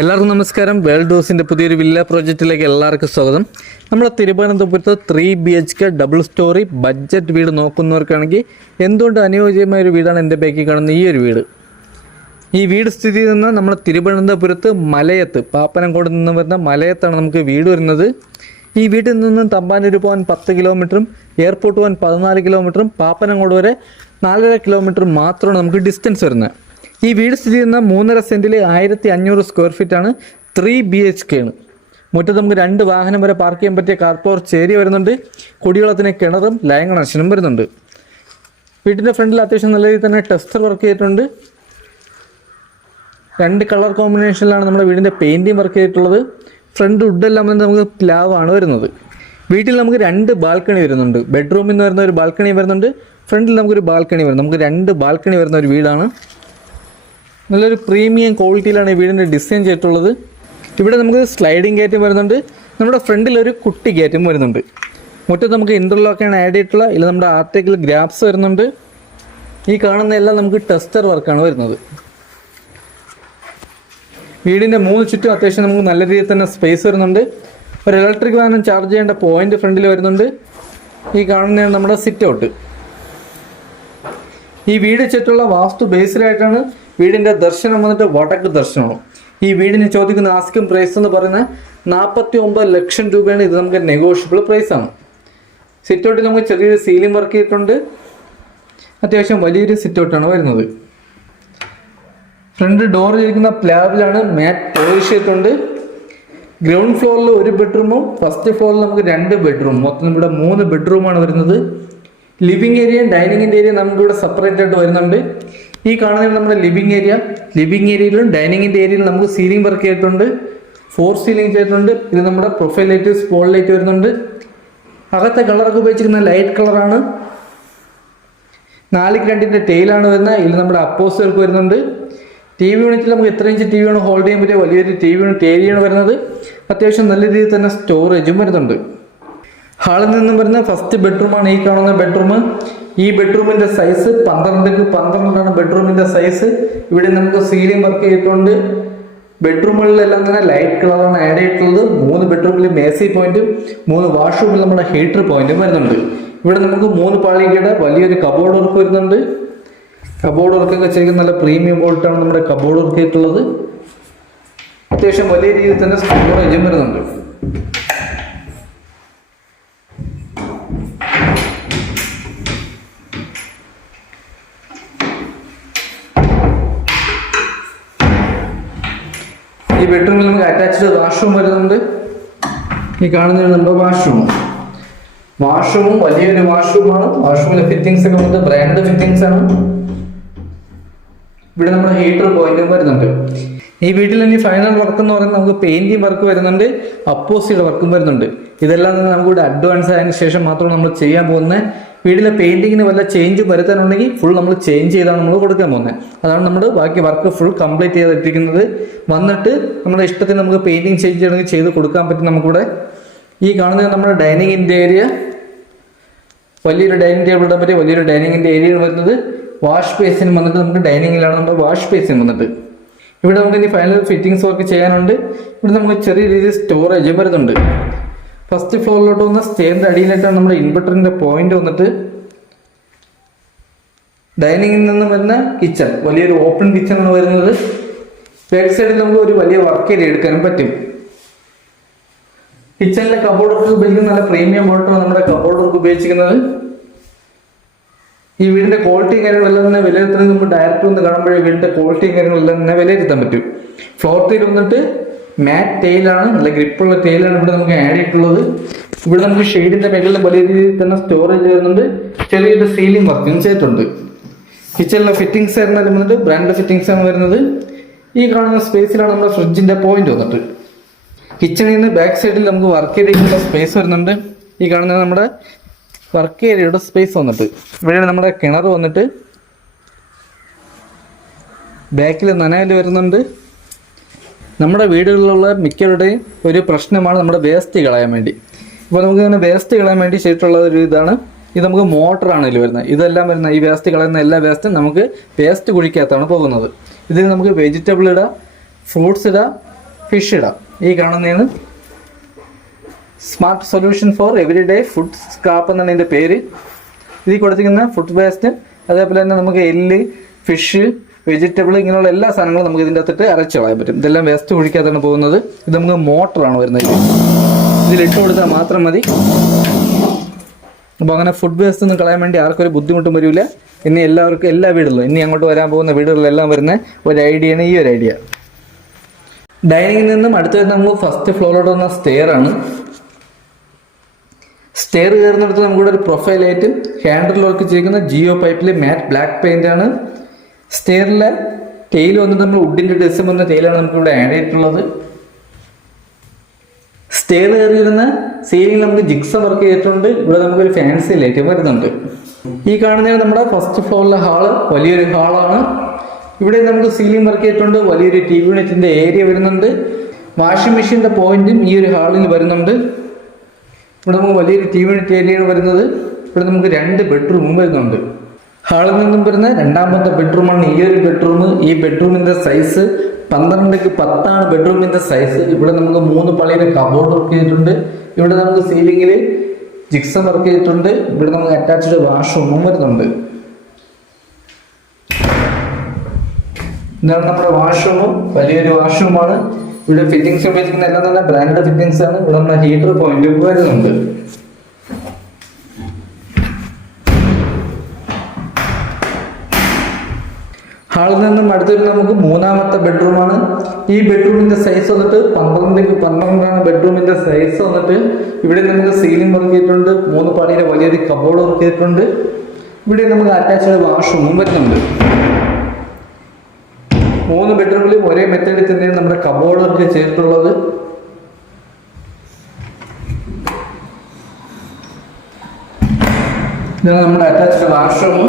എല്ലാവർക്കും നമസ്കാരം. വേൾഡ് ഹൗസിൻ്റെ പുതിയൊരു വില്ല പ്രോജക്റ്റിലേക്ക് എല്ലാവർക്കും സ്വാഗതം. നമ്മൾ തിരുവനന്തപുരത്ത് 3 BHK ഡബിൾ സ്റ്റോറി ബഡ്ജറ്റ് വീട് നോക്കുന്നവർക്കാണെങ്കിൽ എന്തുകൊണ്ട് അനുയോജ്യമായ ഒരു വീടാണ് എൻ്റെ ബാക്കിൽ കാണുന്ന ഈ ഒരു വീട്. ഈ വീട് സ്ഥിതി ചെയ്യുന്ന നമ്മൾ തിരുവനന്തപുരത്ത് മലയത്ത്, പാപ്പനംകോട് നിന്ന് വരുന്ന മലയത്താണ് നമുക്ക് വീട് വരുന്നത്. ഈ വീട്ടിൽ നിന്നും തമ്പാനൂർ പോകാൻ 10 കിലോമീറ്ററും എയർപോർട്ട് പോകാൻ 14 കിലോമീറ്ററും പാപ്പനംകോട് വരെ 4.5 കിലോമീറ്റർ മാത്രമാണ് നമുക്ക് ഡിസ്റ്റൻസ് വരുന്നത്. ഈ വീട് സ്ഥിതി ചെയ്യുന്ന 3.5 സെൻറ്റിൽ 1500 സ്ക്വയർ ഫീറ്റാണ്. 3 BHK ആണ്. മുറ്റത്ത് നമുക്ക് 2 വാഹനം വരെ പാർക്ക് ചെയ്യാൻ പറ്റിയ കാർ പോർച്ച് ഏരിയ വരുന്നുണ്ട്. കുടിവെള്ളത്തിന് കിണറും ലൈൻ കണക്ഷനും വരുന്നുണ്ട്. വീട്ടിൻ്റെ ഫ്രണ്ടിൽ അത്യാവശ്യം നല്ല രീതിയിൽ തന്നെ ടെസ്റ്റർ വർക്ക് ചെയ്തിട്ടുണ്ട്. 2 കളർ കോമ്പിനേഷനിലാണ് നമ്മുടെ വീടിൻ്റെ പെയിൻറ്റിങ് വർക്ക് ചെയ്തിട്ടുള്ളത്. ഫ്രണ്ട് വുഡെല്ലാം തന്നെ നമുക്ക് പ്ലാവാണ് വരുന്നത്. വീട്ടിൽ നമുക്ക് 2 ബാൽക്കണി വരുന്നുണ്ട്. ബെഡ്റൂമിൽ നിന്ന് വരുന്ന ഒരു ബാൽക്കണി വരുന്നുണ്ട്. ഫ്രണ്ടിൽ നമുക്കൊരു ബാൽക്കണി വരും. നമുക്ക് 2 ബാൽക്കണി വരുന്ന ഒരു വീടാണ്. നല്ലൊരു പ്രീമിയം ക്വാളിറ്റിയിലാണ് ഈ വീടിൻ്റെ ഡിസൈൻ ചെയ്തിട്ടുള്ളത്. ഇവിടെ നമുക്ക് സ്ലൈഡിങ് ഗേറ്റും വരുന്നുണ്ട്. നമ്മുടെ ഫ്രണ്ടിൽ ഒരു കുട്ടി ഗേറ്റും വരുന്നുണ്ട്. മുറ്റത്ത് നമുക്ക് ഇൻ്റർലോക്കാണ് ആഡ് ചെയ്തിട്ടുള്ള. ഇതിൽ നമ്മുടെ ആർട്ടിക്കൽ ഗ്രാപ്സ് വരുന്നുണ്ട്. ഈ കാണുന്ന എല്ലാം നമുക്ക് ടെസ്റ്റർ വർക്കാണ് വരുന്നത്. വീടിൻ്റെ 3 ചുറ്റും അത്യാവശ്യം നമുക്ക് നല്ല രീതിയിൽ തന്നെ സ്പേസ് വരുന്നുണ്ട്. ഒരു ഇലക്ട്രിക് വാഹനം ചാർജ് ചെയ്യേണ്ട പോയിന്റ് ഫ്രണ്ടിൽ വരുന്നുണ്ട്. ഈ കാണുന്നതാണ് നമ്മുടെ സിറ്റ് ഔട്ട്. ഈ വീട് ചുറ്റുള്ള വാസ്തു ബേസിലായിട്ടാണ് വീടിൻ്റെ ദർശനം വന്നിട്ട് വടക്ക് ദർശനമാണ്. ഈ വീടിന് ചോദിക്കുന്ന ആസ്കിംഗ് പ്രൈസ് എന്ന് പറയുന്നത് 49 ലക്ഷം രൂപയാണ്. ഇത് നമുക്ക് നെഗോഷ്യബിൾ പ്രൈസാണ്. സിറ്റ് ഔട്ടിൽ നമുക്ക് ചെറിയൊരു സീലിംഗ് വർക്ക് ചെയ്തിട്ടുണ്ട്. അത്യാവശ്യം വലിയൊരു സിറ്റ് ഔട്ടാണ് വരുന്നത്. ഫ്രണ്ട് ഡോർ ചെയ്തിരിക്കുന്ന പ്ലാബിലാണ് മാറ്റ് പോളിഷ് ചെയ്തിട്ടുണ്ട്. ഗ്രൗണ്ട് ഫ്ലോറിൽ 1 ബെഡ്റൂമും ഫസ്റ്റ് ഫ്ലോറിൽ നമുക്ക് 2 ബെഡ്റൂം, മൊത്തം ഇവിടെ 3 ബെഡ്റൂമാണ് വരുന്നത്. ലിവിങ് ഏരിയയും ഡൈനിങ്ങിൻ്റെ ഏരിയ നമുക്കിവിടെ സെപ്പറേറ്റ് ആയിട്ട് വരുന്നുണ്ട്. ഈ കാണുന്നത് നമ്മുടെ ലിവിങ് ഏരിയ. ലിവിങ് ഏരിയയിലും ഡൈനിങ്ങിൻ്റെ ഏരിയയിലും നമുക്ക് സീലിംഗ് വർക്ക് ചെയ്തിട്ടുണ്ട്. 4 സീലിംഗ് ചെയ്തിട്ടുണ്ട്. ഇത് നമ്മുടെ പ്രൊഫൈൽ ലൈറ്റ്, സ്പോൾ ലൈറ്റ് വരുന്നുണ്ട്. അകത്തെ കളറൊക്കെ ഉപയോഗിച്ചിരിക്കുന്ന ലൈറ്റ് കളറാണ്. 4x2 ടെയിലാണ് വരുന്നത്. ഇതിൽ നമ്മുടെ അപ്പോസ്റ്റർക്ക് വരുന്നുണ്ട്. TV യൂണിറ്റിൽ നമുക്ക് എത്ര ഇഞ്ച് TV ആണ് ഹോൾഡ് ചെയ്യാൻ പറ്റിയ വലിയൊരു TV യൂണിറ്റ് ഏരിയയാണ് വരുന്നത്. അത്യാവശ്യം നല്ല രീതിയിൽ തന്നെ സ്റ്റോറേജും വരുന്നുണ്ട്. ഹാളിൽ നിന്നും വരുന്ന ഫസ്റ്റ് ബെഡ്റൂമാണ് ഈ കാണുന്ന ബെഡ്റൂം. ഈ ബെഡ്റൂമിൻ്റെ സൈസ് 12x12 ബെഡ്റൂമിൻ്റെ സൈസ്. ഇവിടെ നമുക്ക് സീലിംഗ് വർക്ക് ചെയ്തിട്ടുണ്ട്. ബെഡ്റൂമുകളിലെല്ലാം തന്നെ ലൈറ്റ് കളറാണ് ആഡ് ചെയ്തിട്ടുള്ളത്. 3 ബെഡ്റൂമിൽ മേസി പോയിന്റും 3 വാഷ്റൂമിൽ നമ്മുടെ ഹീറ്റർ പോയിന്റും വരുന്നുണ്ട്. ഇവിടെ നമുക്ക് 3 പാളികയുടെ വലിയൊരു കബോർഡ് വർക്ക് വരുന്നുണ്ട്. കബോർഡ് വർക്കൊക്കെ ചെയ്യുന്ന നല്ല പ്രീമിയം ക്വാളിറ്റിയാണ് നമ്മുടെ കബോർഡ് വർക്ക് ചെയ്തിട്ടുള്ളത്. അത്യാവശ്യം വലിയ രീതിയിൽ തന്നെ സ്റ്റോറേജും വരുന്നുണ്ട്. ഈ ബെഡ്റൂമിൽ നമുക്ക് അറ്റാച്ച്ഡ് വാഷ്റൂം വരുന്നുണ്ട്. ഈ കാണുന്നതാണ് നമ്മുടെ വാഷ്റൂമും വലിയൊരു വാഷ്റൂമാണ്. വാഷ്റൂമിലെ ഫിറ്റിംഗ്സ് ഒക്കെ വന്നിട്ട് ബ്രാൻഡ് ഫിറ്റിംഗ്സ് ആണ്. ഇവിടെ നമ്മുടെ ഹീറ്റർ പോയിന്റും വരുന്നുണ്ട്. ഈ വീട്ടിൽ ഇനി ഫൈനൽ വർക്ക് എന്ന് പറയുന്നത് നമുക്ക് പെയിന്റിംഗ് വർക്ക് വരുന്നുണ്ട്, അപ്പോസിയുടെ വർക്കും വരുന്നുണ്ട്. ഇതെല്ലാം തന്നെ നമുക്കിവിടെ അഡ്വാൻസ് ആയതിനു ശേഷം മാത്രമാണ് നമ്മൾ ചെയ്യാൻ പോകുന്നത്. വീട്ടിലെ പെയിന്റിങ്ങിന് വല്ല ചേഞ്ച് വരുത്താനുണ്ടെങ്കിൽ ഫുൾ നമ്മൾ ചേഞ്ച് ചെയ്താണ് നമ്മൾ കൊടുക്കാൻ പോകുന്നത്. അതാണ് നമ്മൾ ബാക്കി വർക്ക് ഫുൾ കംപ്ലീറ്റ് ചെയ്തിരിക്കുന്നത്. വന്നിട്ട് നമ്മുടെ ഇഷ്ടത്തിന് നമുക്ക് പെയിന്റിങ് ചേഞ്ച് ചെയ്യണമെങ്കിൽ ചെയ്ത് കൊടുക്കാൻ പറ്റും നമുക്കിവിടെ. ഈ കാണുന്നത് നമ്മുടെ ഡൈനിങ്ങിൻ്റെ ഏരിയ. വലിയൊരു ഡൈനിങ് ടേബിൾ ഇടാൻ പറ്റിയ വലിയൊരു ഡൈനിങ്ങിൻ്റെ ഏരിയ വരുന്നത്. വാഷ് ബേസിൻ വന്നിട്ട് നമുക്ക് ഡൈനിങ്ങിലാണ് നമ്മുടെ വാഷ് ബേസിൻ വന്നിട്ട്. ഇവിടെ നമുക്ക് ഇനി ഫൈനൽ ഫിറ്റിംഗ്സ് വർക്ക് ചെയ്യാനുണ്ട്. ഇവിടെ നമുക്ക് ചെറിയ രീതിയിൽ സ്റ്റോറേജ് വരുന്നുണ്ട്. ഫസ്റ്റ് ഫ്ലോറിലോട്ട് വന്ന സ്റ്റെയറിന്റെ അടിയിലായിട്ടാണ് നമ്മുടെ ഇൻവെർട്ടറിന്റെ പോയിന്റ് വന്നിട്ട്. ഡൈനിങ്ങിൽ നിന്നും വരുന്ന കിച്ചൺ, വലിയൊരു ഓപ്പൺ കിച്ചൺ ആണ് വരുന്നത്. ബാക്ക് സൈഡിൽ നമുക്ക് ഒരു വലിയ വർക്ക് ഏരിയ എടുക്കാനും പറ്റും. കിച്ചണിലെ കബോർഡ് വർക്ക് ഉപയോഗിക്കുന്ന നല്ല പ്രീമിയം മോട്ടറാണ് നമ്മുടെ കബോർഡ് വർക്ക് ഉപയോഗിച്ചിരിക്കുന്നത്. ഈ വീടിന്റെ ക്വാളിറ്റിയും കാര്യങ്ങളെല്ലാം തന്നെ വിലയിരുത്തുന്നത് നമുക്ക് ഡയറക്റ്റ് ഒന്ന് കാണുമ്പോഴേ വീടിന്റെ ക്വാളിറ്റിയും കാര്യങ്ങളെല്ലാം തന്നെ വിലയിരുത്താൻ പറ്റും. ഫ്ലോർ ടൈൽ വന്നിട്ട് മാറ്റ് ടൈലാണ്, നല്ല ഗ്രിപ്പുള്ള ടൈലാണ് ഇവിടെ നമുക്ക് ആഡ് ചെയ്തിട്ടുള്ളത്. ഇവിടെ നമുക്ക് ഷെയ്ഡിന്റെ മേഖലയിൽ വലിയ രീതിയിൽ തന്നെ സ്റ്റോറേജ് വരുന്നുണ്ട്. ചെറിയൊരു സീലിംഗ് വർക്കും ചെയ്തിട്ടുണ്ട്. കിച്ചണിലെ ഫിറ്റിംഗ്സ് വന്നിട്ട് ബ്രാൻഡ് ഫിറ്റിംഗ്സ് ആണ് വരുന്നത്. ഈ കാണുന്ന സ്പേസിലാണ് നമ്മുടെ ഫ്രിഡ്ജിന്റെ പോയിന്റ് വന്നിട്ട്. കിച്ചണിൽ നിന്ന് ബാക്ക് സൈഡിൽ നമുക്ക് വർക്ക് ഏരിയയുടെ സ്പേസ് വരുന്നുണ്ട്. ഈ കാണുന്നത് നമ്മുടെ വർക്ക് ഏരിയയുടെ സ്പേസ് വന്നിട്ട്. ഇവിടെ നമ്മുടെ കിണർ വന്നിട്ട് ബാക്കിൽ നനയിൽ വരുന്നുണ്ട്. നമ്മുടെ വീടുകളിലുള്ള മിക്കവരുടെയും ഒരു പ്രശ്നമാണ് നമ്മുടെ വേസ്റ്റ് കളയാൻ വേണ്ടി. ഇപ്പോൾ നമുക്ക് ഇങ്ങനെ വേസ്റ്റ് കളയാൻ വേണ്ടി ചെയ്തിട്ടുള്ള ഒരു ഇതാണ്. ഇത് നമുക്ക് മോട്ടറാണ് ഇതിൽ വരുന്നത്. ഇതെല്ലാം വരുന്ന ഈ വേസ്റ്റ് കളയുന്ന എല്ലാ വേസ്റ്റും നമുക്ക് വേസ്റ്റ് കുഴിക്കകത്താണ് പോകുന്നത്. ഇതിൽ നമുക്ക് വെജിറ്റബിൾ ഇടാം, ഫ്രൂട്ട്സ് ഇടാം, ഫിഷ് ഇടാം. ഈ കാണുന്നതാണ് smart solution for every day food scrap എന്നാണ് ഇതിൻ്റെ പേര്. ഇതിൽ കൊടുത്തിരിക്കുന്ന ഫുഡ് വേസ്റ്റ്, അതേപോലെ തന്നെ നമുക്ക് എല്ല്, ഫിഷ്, വെജിറ്റബിൾ, ഇങ്ങനെയുള്ള എല്ലാ സാധനങ്ങളും നമുക്ക് ഇതിൻ്റെ അകത്തിട്ട് അരച്ച് കളയാൻ പറ്റും. ഇതെല്ലാം വേസ്റ്റ് കുഴിക്കാതാണ് പോകുന്നത്. ഇത് നമുക്ക് മോട്ടറാണ് വരുന്നത്. ഇതിലിട്ട് കൊടുത്താൽ മാത്രം മതി. അപ്പോൾ അങ്ങനെ ഫുഡ് വേസ്റ്റ് ഒന്നും കളയാൻ വേണ്ടി ആർക്കൊരു ബുദ്ധിമുട്ടും വരില്ല. ഇനി എല്ലാവർക്കും എല്ലാ വീടുകളിലും ഇനി അങ്ങോട്ട് വരാൻ പോകുന്ന വീടുകളിലെല്ലാം വരുന്ന ഒരു ഐഡിയയാണ് ഈ ഒരു ഐഡിയ. ഡൈനിങ്ങിൽ നിന്നും അടുത്ത് വരുന്ന നമുക്ക് ഫസ്റ്റ് ഫ്ലോറിലോട്ട് വന്ന സ്റ്റെയർ ആണ്. സ്റ്റെയർ കയറുന്നിടത്ത് നമുക്കിവിടെ ഒരു പ്രൊഫൈലായിട്ട് ഹാൻഡിൽ വർക്ക് ചെയ്തിരിക്കുന്ന ജിയോ പൈപ്പിൽ മാറ്റ് ബ്ലാക്ക് പെയിന്റ് ആണ്. സ്റ്റെയറിലെ ടെയിൽ വന്നിട്ട് നമ്മൾ വുഡിന്റെ ഡിസം വന്ന ടെയിലാണ് നമുക്കിവിടെ ആഡ് ചെയ്തിട്ടുള്ളത്. സ്റ്റെയർ കയറി വരുന്ന സീലിംഗ് നമുക്ക് ജിക്സം വർക്ക് ചെയ്തിട്ടുണ്ട്. ഇവിടെ നമുക്കൊരു ഫാൻസി ലൈറ്റ് വരുന്നുണ്ട്. ഈ കാണുന്നതാണ് നമ്മുടെ ഫസ്റ്റ് ഫ്ലോറിലെ ഹാള്. വലിയൊരു ഹാളാണ്. ഇവിടെ നമുക്ക് സീലിംഗ് വർക്ക് ചെയ്തിട്ടുണ്ട്. വലിയൊരു ടി വി യൂണിറ്റിന്റെ ഏരിയ വരുന്നുണ്ട്. വാഷിംഗ് മെഷീന്റെ പോയിന്റും ഈ ഒരു ഹാളിൽ വരുന്നുണ്ട്. ഇവിടെ നമുക്ക് വലിയൊരു ടി വി യൂണിറ്റ് ഏരിയയാണ് വരുന്നത്. ഇവിടെ നമുക്ക് 2 ബെഡ്റൂമും വരുന്നുണ്ട്. ഹാളിൽ നിന്നും വരുന്ന രണ്ടാമത്തെ ബെഡ്റൂമാണ് ഈ ഒരു ബെഡ്റൂം. ഈ ബെഡ്റൂമിന്റെ സൈസ് 12x10 ബെഡ്റൂമിന്റെ സൈസ്. ഇവിടെ നമുക്ക് 3 പള്ളിയുടെ കബോർഡ് വർക്ക് ചെയ്തിട്ടുണ്ട്. ഇവിടെ നമുക്ക് സീലിംഗിൽ ജിക്സം വർക്ക് ചെയ്തിട്ടുണ്ട്. ഇവിടെ നമുക്ക് അറ്റാച്ച്ഡ് വാഷ്റൂമും വരുന്നുണ്ട്. ഇതാണ് നമ്മുടെ വാഷ്റൂമും. വലിയൊരു വാഷ്റൂമാണ്. ഇവിടെ ഫിറ്റിംഗ്സ് ഉപയോഗിക്കുന്ന എല്ലാം തന്നെ ബ്രാൻഡഡ് ഫിറ്റിംഗ്സ് ആണ്. ഇവിടെ നമ്മുടെ ഹീറ്റർ പോയിന്റ് വരുന്നുണ്ട്. ഹാളിൽ നിന്നും അടുത്തൊരു നമുക്ക് 3ാമത്തെ ബെഡ്റൂമാണ്. ഈ ബെഡ്റൂമിന്റെ സൈസ് വന്നിട്ട് 12x12 ബെഡ്റൂമിന്റെ സൈസ് വന്നിട്ട്. ഇവിടെ നമുക്ക് സീലിംഗ് വർക്ക് ചെയ്തിട്ടുണ്ട്. 3 പാളിയുടെ വലിയൊരു കബോർഡ് വർക്ക് ചെയ്തിട്ടുണ്ട്. ഇവിടെ നമുക്ക് അറ്റാച്ച്ഡ് വാഷ്റൂമും വരുന്നുണ്ട്. 3 ബെഡ്റൂമിലും ഒരേ മെത്തേഡിൽ തന്നെയാണ് നമ്മുടെ കബോർഡ് വർക്ക് ചെയ്തിട്ടുള്ളത്. ഇതാണ് നമ്മുടെ അറ്റാച്ച്ഡ് വാഷ്റൂം.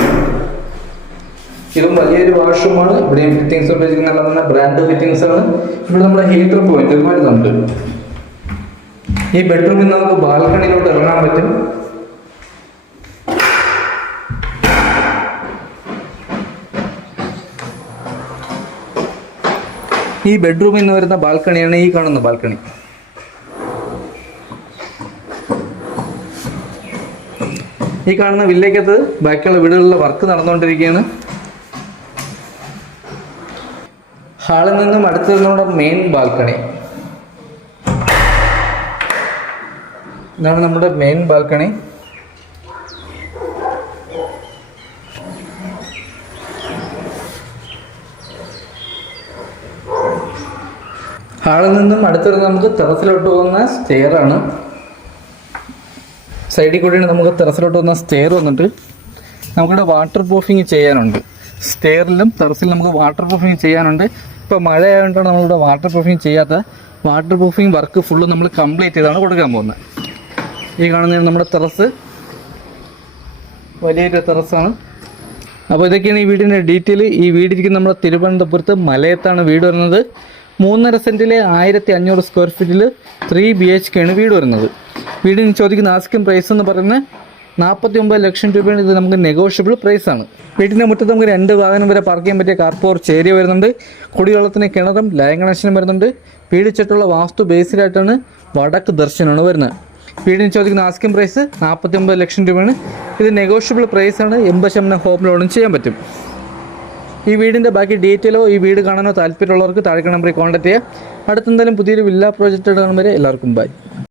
ഇതും വലിയൊരു വാഷ്റൂമാണ്. ഇവിടെയും ഫിറ്റിംഗ്സ് ഉപയോഗിക്കുന്ന ബ്രാൻഡ് ഫിറ്റിംഗ്സ് ആണ്. ഇവിടെ നമ്മുടെ ഹീറ്റർ പോയിന്റ് വരുന്നുണ്ട്. ഈ ബെഡ്റൂമിൽ നമുക്ക് ബാൽക്കണിയിലോട്ട് ഇറങ്ങാൻ പറ്റും. ഈ ബെഡ്റൂമിൽ നിന്ന് വരുന്ന ബാൽക്കണിയാണ് ഈ കാണുന്ന ബാൽക്കണി. ഈ കാണുന്ന വില്ലേക്കകത്ത് ബാക്കിയുള്ള വീടുകളിലെ വർക്ക് നടന്നുകൊണ്ടിരിക്കുകയാണ്. ഹാളിൽ നിന്നും അടുത്ത് നമ്മുടെ മെയിൻ ബാൽക്കണി. ഇതാണ് നമ്മുടെ മെയിൻ ബാൽക്കണി. ഹാളിൽ നിന്നും അടുത്ത് നമുക്ക് ടെറസിലോട്ട് പോകുന്ന സ്റ്റെയർ ആണ്. സൈഡിൽ കൂടിയാണ് നമുക്ക് ടെറസിലോട്ട് പോകുന്ന സ്റ്റെയർ വന്നിട്ട്. നമുക്കിവിടെ വാട്ടർ പ്രൂഫിങ് ചെയ്യാനുണ്ട്. സ്റ്റെയറിലും ടെറസിലും നമുക്ക് വാട്ടർ പ്രൂഫിങ് ചെയ്യാനുണ്ട്. ഇപ്പോൾ മഴ ആയതുകൊണ്ടാണ് നമ്മളിവിടെ വാട്ടർ പ്രൂഫിങ് ചെയ്യാത്ത. വാട്ടർ പ്രൂഫിങ് വർക്ക് ഫുള്ള് നമ്മൾ കംപ്ലീറ്റ് ചെയ്താണ് കൊടുക്കാൻ പോകുന്നത്. ഈ കാണുന്നതാണ് നമ്മുടെ ടെറസ്. വലിയൊരു ടെറസാണ്. അപ്പോൾ ഇതൊക്കെയാണ് ഈ വീടിൻ്റെ ഡീറ്റെയിൽ. ഈ വീടിരിക്കുന്ന നമ്മുടെ തിരുവനന്തപുരത്ത് മലയത്താണ് വീട് വരുന്നത്. 3.5 സെൻറ്റിലെ 1500 സ്ക്വയർ ഫീറ്റിൽ 3 BHK ആണ് വീട് വരുന്നത്. വീടിന് ചോദിക്കുന്ന ആസ്കിംഗ് പ്രൈസ് എന്ന് പറയുന്നത് 49 ലക്ഷം രൂപയാണ്. ഇത് നമുക്ക് നെഗോഷ്യബിൾ പ്രൈസാണ്. വീട്ടിൻ്റെ മുറ്റത്ത് നമുക്ക് 2 വാഹനം വരെ പാർക്ക് ചെയ്യാൻ പറ്റിയ കാർ പോർച്ച് ഏരിയ വരുന്നുണ്ട്. കുടിവെള്ളത്തിന് കിണറും ലൈൻ കണക്ഷനും വരുന്നുണ്ട്. വീട് ചുറ്റുള്ള വാസ്തു ബേസിലായിട്ടാണ് വടക്ക് ദർശനമാണ് വരുന്നത്. വീടിന് ചോദിക്കുന്ന ആസ്കിംഗ് പ്രൈസ് 49 ലക്ഷം രൂപയാണ്. ഇത് നെഗോഷ്യബിൾ പ്രൈസാണ്. 80% ഹോം ലോണും ചെയ്യാൻ പറ്റും. ഈ വീടിൻ്റെ ബാക്കി ഡീറ്റെയിലോ ഈ വീട് കാണാനോ താല്പര്യമുള്ളവർക്ക് താഴെ നമ്പറിൽ കോൺടാക്ട് ചെയ്യുക. അടുത്തെന്തായാലും പുതിയൊരു വില്ല പ്രോജക്റ്റ് കാണും വരെ എല്ലാവർക്കും ബൈ.